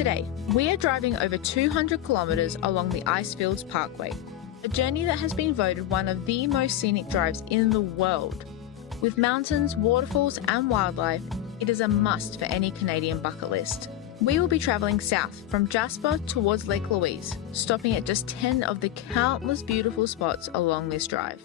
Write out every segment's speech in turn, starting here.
Today, we are driving over 200 kilometres along the Icefields Parkway, a journey that has been voted one of the most scenic drives in the world. With mountains, waterfalls and wildlife, it is a must for any Canadian bucket list. We will be travelling south from Jasper towards Lake Louise, stopping at just 10 of the countless beautiful spots along this drive.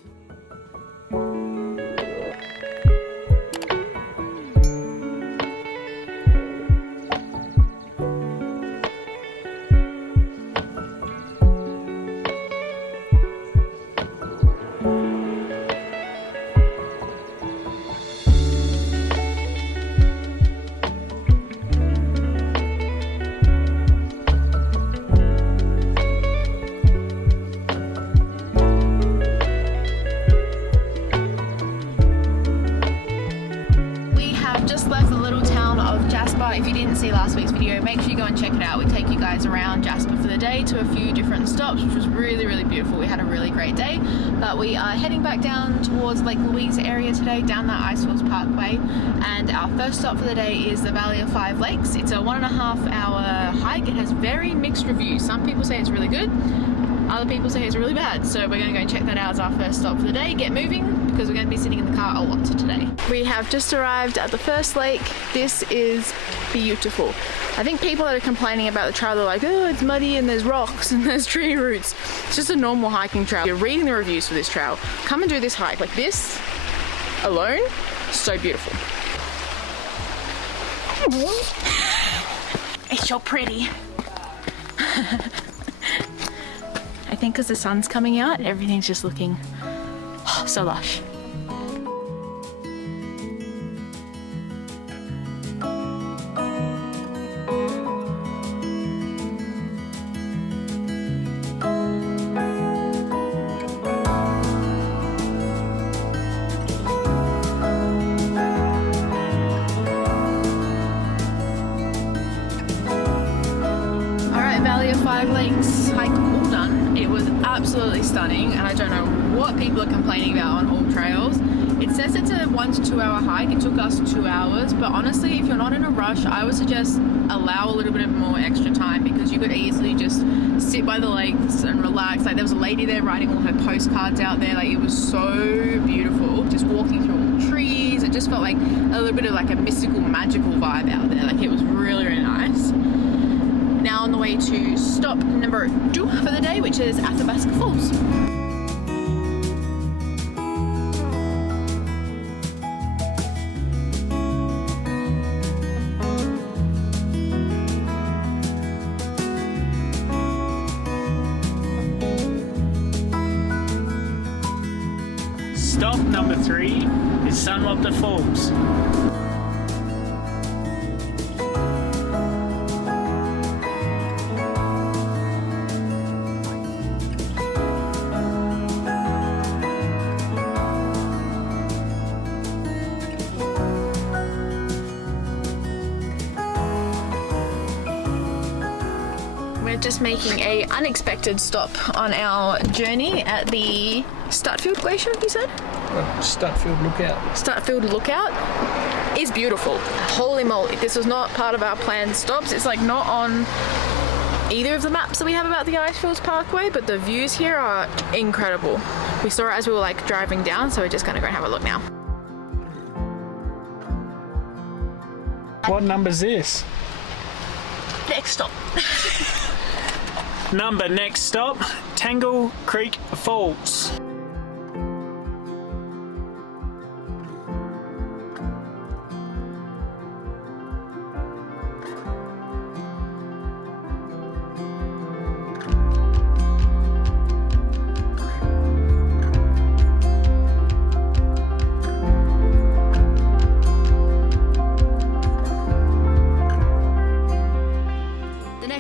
If you didn't see last week's video, make sure you go and check it out. We take you guys around Jasper for the day to a few different stops, which was really beautiful. We had a really great day, but we are heading back down towards Lake Louise area today, down that ICEFIELDS Parkway, and our first stop for the day is the Valley of 5 Lakes. It's a 1.5 hour hike. It has very mixed reviews. Some people say it's really good, other people say it's really bad, so we're going to go and check that out as our first stop for the day. Get moving, because we're going to be sitting in the car a lot today. We have just arrived at the first lake. This is beautiful. I think people that are complaining about the trail, they're like, oh, it's muddy and there's rocks and there's tree roots. It's just a normal hiking trail. You're reading the reviews for this trail. Come and do this hike. Like this alone, so beautiful. It's so pretty. I think because the sun's coming out, everything's just looking so lush. Valley of 5 Lakes hike all done. It was absolutely stunning, and I don't know what people are complaining about on all trails. It says it's a 1 to 2 hour hike. It took us 2 hours, but honestly, if you're not in a rush, I would suggest allow a little bit more extra time, because you could easily just sit by the lakes and relax. Like, there was a lady there writing all her postcards out there. Like, it was so beautiful, just walking through all the trees. It just felt like a little bit of like a mystical, magical vibe out there. Like, it was really nice. Now on the way to stop number 2 for the day, which is Athabasca Falls. Stop number 3 is Sunwapta Falls. Just making a unexpected stop on our journey at the Stutfield Glacier, you said? Stutfield Lookout. Stutfield Lookout is beautiful. Holy moly, this was not part of our planned stops. It's like not on either of the maps that we have about the Icfields Parkway, but the views here are incredible. We saw it as we were like driving down, so we're just gonna go and have a look now. What number's this? Next stop. Next stop, Tangle Creek Falls.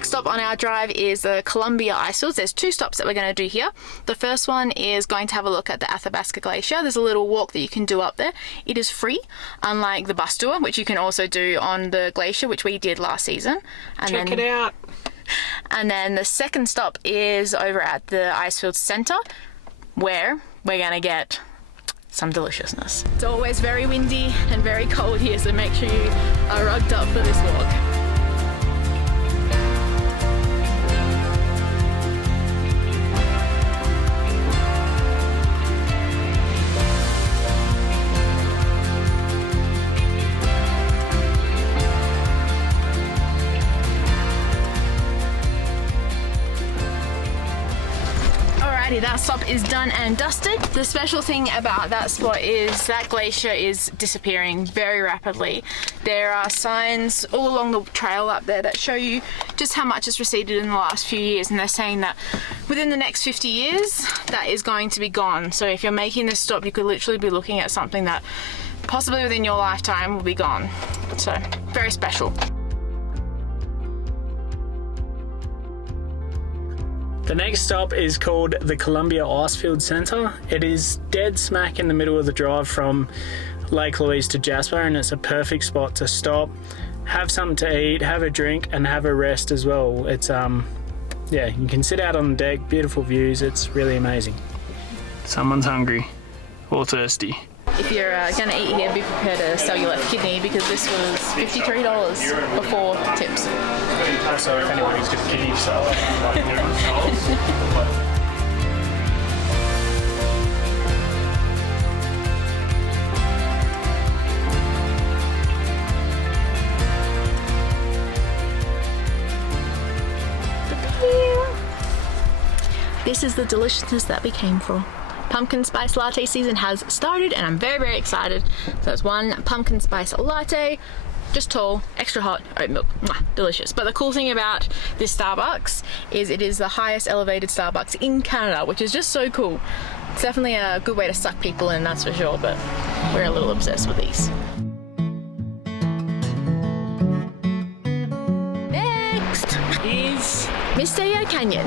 Stop on our drive is the Columbia Icefields. There's 2 stops that we're going to do here. The first one is going to have a look at the Athabasca Glacier. There's a little walk that you can do up there. It is free, unlike the bus tour, which you can also do on the glacier, which we did last season. And Check it out. And then the second stop is over at the Icefield Centre, where we're going to get some deliciousness. It's always very windy and very cold here, so make sure you are rugged up for this walk. Alrighty, that stop is done and dusted. The special thing about that spot is that glacier is disappearing very rapidly. There are signs all along the trail up there that show you just how much it's receded in the last few years, and they're saying that within the next 50 years that is going to be gone. So if you're making this stop, you could literally be looking at something that possibly within your lifetime will be gone. So very special. The next stop is called the Columbia Icefield Centre. It is dead smack in the middle of the drive from Lake Louise to Jasper, and it's a perfect spot to stop, have something to eat, have a drink, and have a rest as well. It's yeah, you can sit out on the deck, beautiful views, it's really amazing. Someone's hungry or thirsty. If you're going to eat here, be prepared to sell your left kidney, because this was $53 before tips. Also, if anybody's just kidney salad, This is the deliciousness that we came for. Pumpkin spice latte season has started, and I'm very, very excited. So it's one pumpkin spice latte, just tall, extra hot, oat milk. Mwah, delicious. But the cool thing about this Starbucks is it is the highest elevated Starbucks in Canada, which is just so cool. It's definitely a good way to suck people in, that's for sure, but we're a little obsessed with these. Next is Mistaya Canyon.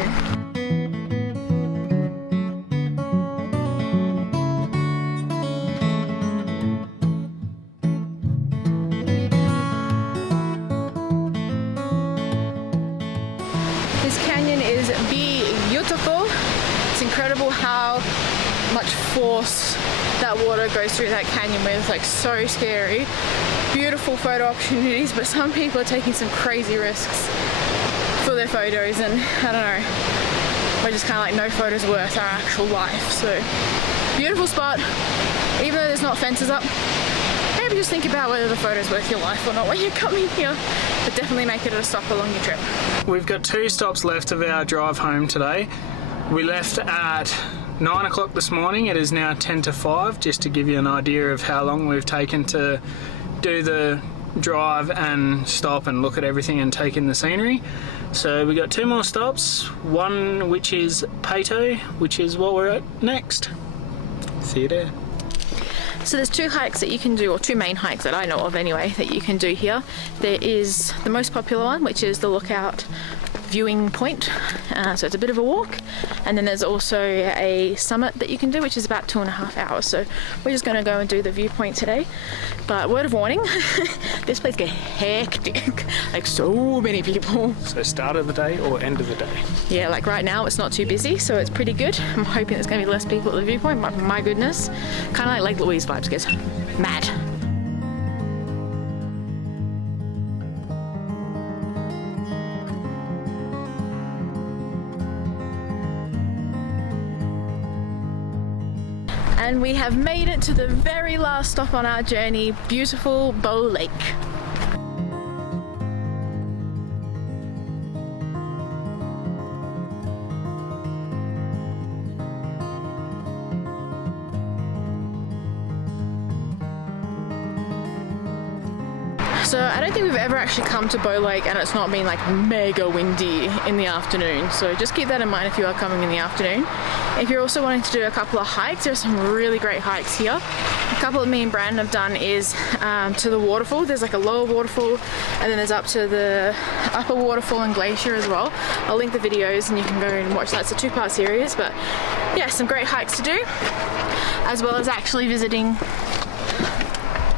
This canyon is beautiful. It's incredible how much force that water goes through that canyon with. It's like so scary. Beautiful photo opportunities, but some people are taking some crazy risks for their photos, and I don't know, we're just kind of like, no photos worth our actual life. So beautiful spot, even though there's not fences up. Maybe just think about whether the photo's worth your life or not when you're coming here, but definitely make it a stop along your trip. We've got 2 stops left of our drive home today. We left at 9 o'clock this morning. It is now 10 to 5, just to give you an idea of how long we've taken to do the drive and stop and look at everything and take in the scenery. So we got 2 more stops, one which is Peyto, which is what we're at next. See you there. So there's 2 hikes that you can do, or 2 main hikes that I know of anyway, that you can do here. There is the most popular one, which is the Lookout viewing point, so it's a bit of a walk, and then there's also a summit that you can do, which is about 2.5 hours. So we're just going to go and do the viewpoint today, but word of warning, this place gets hectic, like so many people. So start of the day or end of the day? Yeah, like right now it's not too busy, so it's pretty good. I'm hoping there's going to be less people at the viewpoint, but my goodness, kind of like Lake Louise vibes, guys. Mad. And we have made it to the very last stop on our journey, beautiful Peyto Lake. So I don't think we've ever actually come to Peyto Lake and it's not been like mega windy in the afternoon. So just keep that in mind if you are coming in the afternoon. If you're also wanting to do a couple of hikes, there are some really great hikes here. A couple that me and Brandon have done is to the waterfall. There's like a lower waterfall, and then there's up to the upper waterfall and glacier as well. I'll link the videos and you can go and watch that. It's a 2-part series, but yeah, some great hikes to do, as well as actually visiting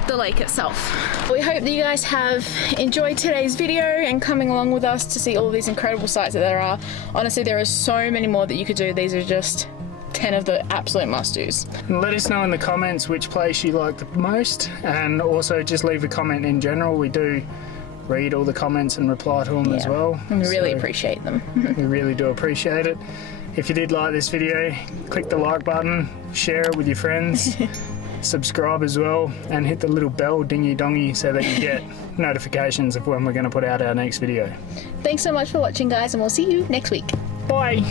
the lake itself. We hope that you guys have enjoyed today's video and coming along with us to see all of these incredible sites that there are. Honestly, there are so many more that you could do. These are just 10 of the absolute must-dos. Let us know in the comments which place you like the most, and also just leave a comment in general. We do read all the comments and reply to them as well. And we really appreciate them. We really do appreciate it. If you did like this video, click the like button, share it with your friends. Subscribe as well, and hit the little bell dingy dongy so that you get notifications of when we're going to put out our next video. Thanks so much for watching, guys, and we'll see you next week. Bye.